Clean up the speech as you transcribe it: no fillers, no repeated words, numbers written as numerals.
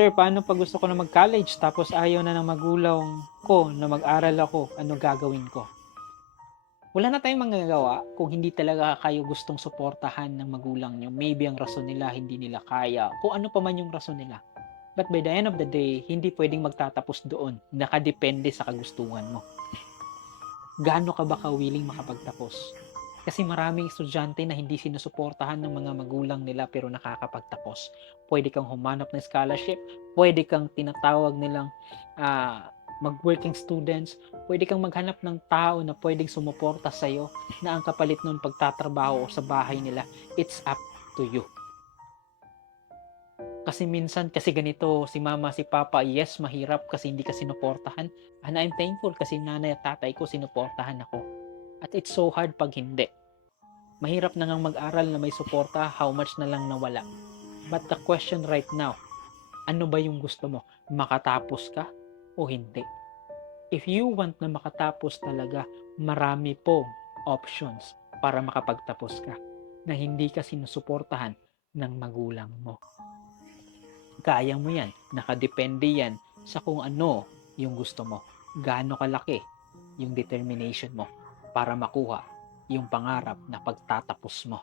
Sir, paano 'pag gusto ko na mag-college tapos ayaw na ng magulang ko na mag-aral ako, ano gagawin ko? Wala na tayong magagawa kung hindi talaga kayo gustong suportahan ng magulang niyo. Maybe ang rason nila hindi nila kaya, kung ano pa man yung rason nila. But by the end of the day, hindi puwedeng magtatapos doon, nakadepende sa kagustuhan mo. Gaano ka ba ka-willing makapagtapos? Kasi maraming estudyante na hindi sinusuportahan ng mga magulang nila pero nakakapagtapos. Puwede kang humanap ng scholarship, puwede kang tinatawag nilang, mag-working students, puwede kang maghanap ng tao na puwedeng sumuporta sa'yo na ang kapalit nun pagtatrabaho sa bahay nila. It's up to you. Kasi minsan kasi ganito, si mama, si papa, yes, mahirap kasi hindi ka sinuportahan, and I'm thankful kasi nanay at tatay ko sinuportahan ako. At it's so hard 'pag hindi. Mahirap na ngang mag-aral na may suporta, how much na lang nawala. But the question right now, ano ba yung gusto mo? Makatapos ka o hindi? If you want na makatapos talaga, marami pong options para makapagtapos ka na hindi ka sinusuportahan ng magulang mo. Kaya mo yan, nakadepende yan sa kung ano yung gusto mo. Gaano kalaki yung determination mo para makuha yung pangarap na pagtatapos mo.